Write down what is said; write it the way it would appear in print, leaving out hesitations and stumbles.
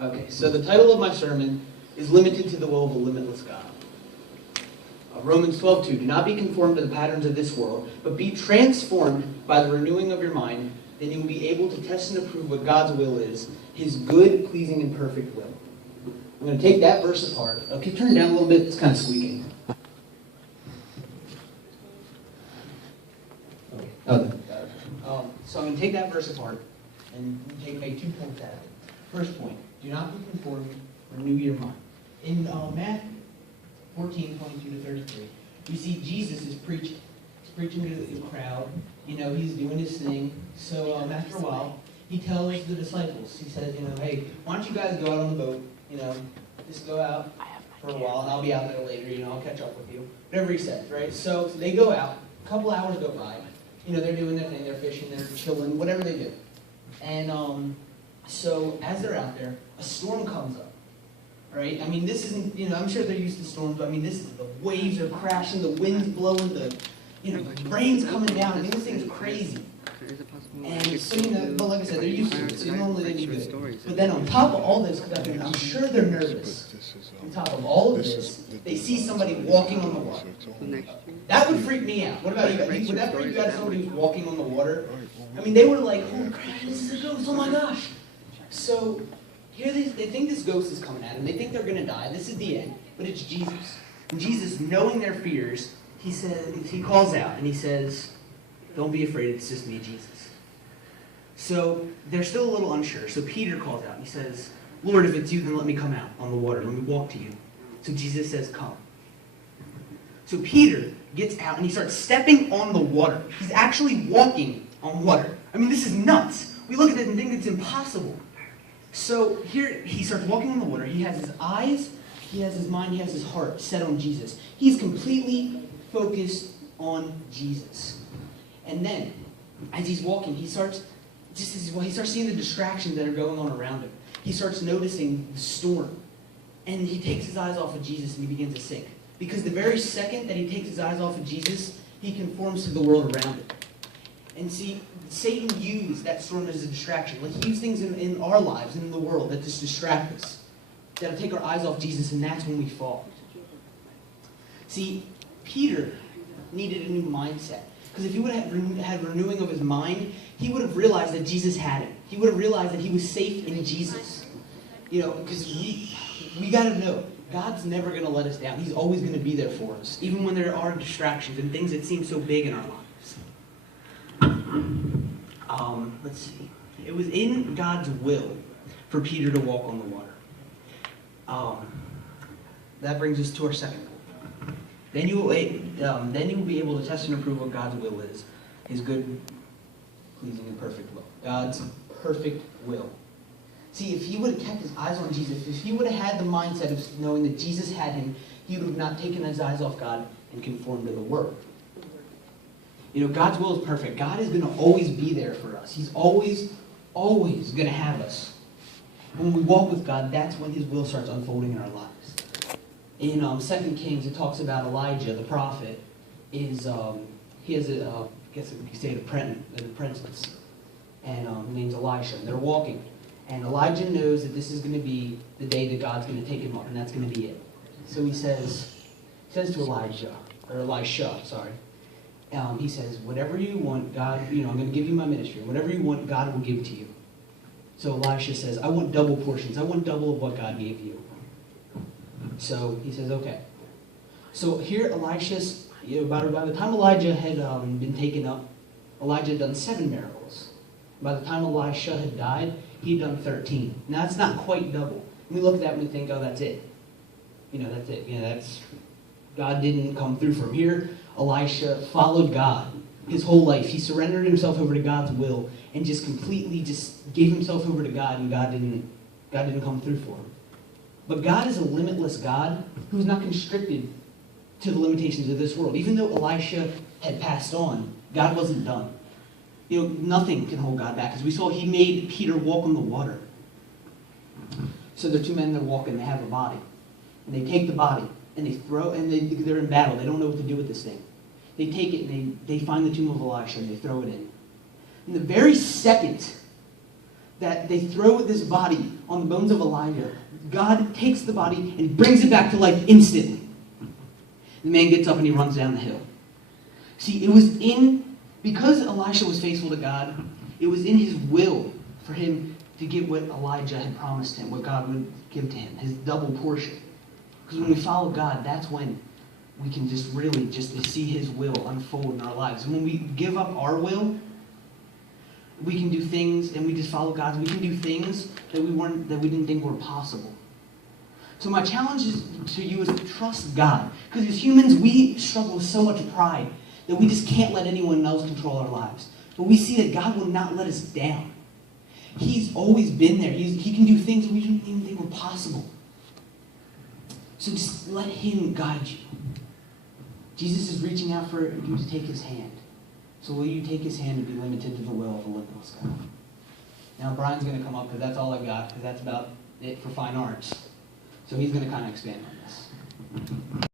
Okay, so the title of my sermon is Limited to the Will of a Limitless God. Romans 12:2, do not be conformed to the patterns of this world, but be transformed by the renewing of your mind, then you will be able to test and approve what God's will is, his good, pleasing, and perfect will. I'm going to take that verse apart. Okay, turn it down a little bit, it's kind of squeaking. Okay. So I'm going to take that verse apart and make 2 points out of it. First point, do not be conformed, renew your mind. In Matthew 14:22-33, we see Jesus is preaching. He's preaching to the crowd. You know, he's doing his thing. So after a while, he tells the disciples, he says, hey, why don't you guys go out on the boat, just go out for a while, and I'll be out there later, I'll catch up with you. Whatever he says, right? So they go out, a couple hours go by, they're doing their thing, they're fishing, they're chilling, whatever they do. And so as they're out there, a storm comes up. Right? I mean, this isn't, I'm sure they're used to storms, but I mean, this is, the waves are crashing, the wind's blowing, the rain's coming down. I mean, this thing's crazy. And so, but like I said, they're used to it, so normally they do good. But then on top of all this, I'm sure they're nervous. On top of all of this, they see somebody walking on the water. That would freak me out. What about you guys? Would that freak you out if somebody was walking on the water? I mean, they were like, holy crap, this is a ghost, oh my gosh. So, here they think this ghost is coming at them. They think they're going to die. This is the end. But it's Jesus. And Jesus, knowing their fears, he calls out and he says, don't be afraid, it's just me, Jesus. So they're still a little unsure. So Peter calls out and he says, Lord, if it's you, then let me come out on the water. Let me walk to you. So Jesus says, come. So Peter gets out and he starts stepping on the water. He's actually walking on water. I mean, this is nuts. We look at it and think it's impossible. So here he starts walking on the water. He has his eyes, he has his mind, he has his heart set on Jesus. He's completely focused on Jesus. And then, as he's walking, he starts seeing the distractions that are going on around him. He starts noticing the storm. And he takes his eyes off of Jesus and he begins to sink. Because the very second that he takes his eyes off of Jesus, he conforms to the world around him. And see, Satan used that storm as a distraction. Like, he used things in our lives, in the world, that just distract us. That'll take our eyes off Jesus, and that's when we fall. See, Peter needed a new mindset. Because if he would have had renewing of his mind, he would have realized that Jesus had him. He would have realized that he was safe in Jesus. Because we got to know, God's never going to let us down. He's always going to be there for us, even when there are distractions and things that seem so big in our lives. Let's see. It was in God's will for Peter to walk on the water. That brings us to our second point. Then you will be able to test and approve what God's will is, his good, pleasing, and perfect will. God's perfect will. See, if he would have kept his eyes on Jesus, if he would have had the mindset of knowing that Jesus had him, he would have not taken his eyes off God and conformed to the world. God's will is perfect. God is going to always be there for us. He's always going to have us. When we walk with God, that's when his will starts unfolding in our lives. In 2 Kings, it talks about Elijah, the prophet, he has I guess you could say an apprentice, and his name's Elisha. And they're walking. And Elijah knows that this is going to be the day that God's going to take him up, and that's going to be it. So he says to Elisha, he says, whatever you want, God, I'm going to give you my ministry. Whatever you want, God will give to you. So Elisha says, I want double portions. I want double of what God gave you. So he says, okay. So here Elisha's, by the time Elijah had been taken up, Elijah had done 7 miracles. By the time Elisha had died, he'd done 13. Now that's not quite double. We look at that and we think, oh, that's it. That's it. God didn't come through for him. Here, Elisha followed God his whole life. He surrendered himself over to God's will and just completely gave himself over to God, and God didn't come through for him. But God is a limitless God who's not constricted to the limitations of this world. Even though Elisha had passed on, God wasn't done. Nothing can hold God back. As we saw, he made Peter walk on the water. So the 2 men that are walking, they have a body. And they take the body, and they throw, and they're in battle. They don't know what to do with this thing. They take it, and they find the tomb of Elisha, and they throw it in. And the very second that they throw this body on the bones of Elijah. God takes the body and brings it back to life instantly. The man gets up and he runs down the hill. See, because Elisha was faithful to God, it was in his will for him to get what Elijah had promised him, what God would give to him, his double portion. Because when we follow God, that's when we can just really just see his will unfold in our lives. And when we give up our will, we can do things, and we just follow God's, we can do things that we didn't think were possible. So my challenge to you is to trust God. Because as humans, we struggle with so much pride that we just can't let anyone else control our lives. But we see that God will not let us down. He's always been there. He can do things we didn't even think were possible. So just let him guide you. Jesus is reaching out for you to take his hand. So will you take his hand and be limited to the will of a limitless God? Now Brian's going to come up because that's all I got, because that's about it for fine arts. So he's going to kind of expand on this.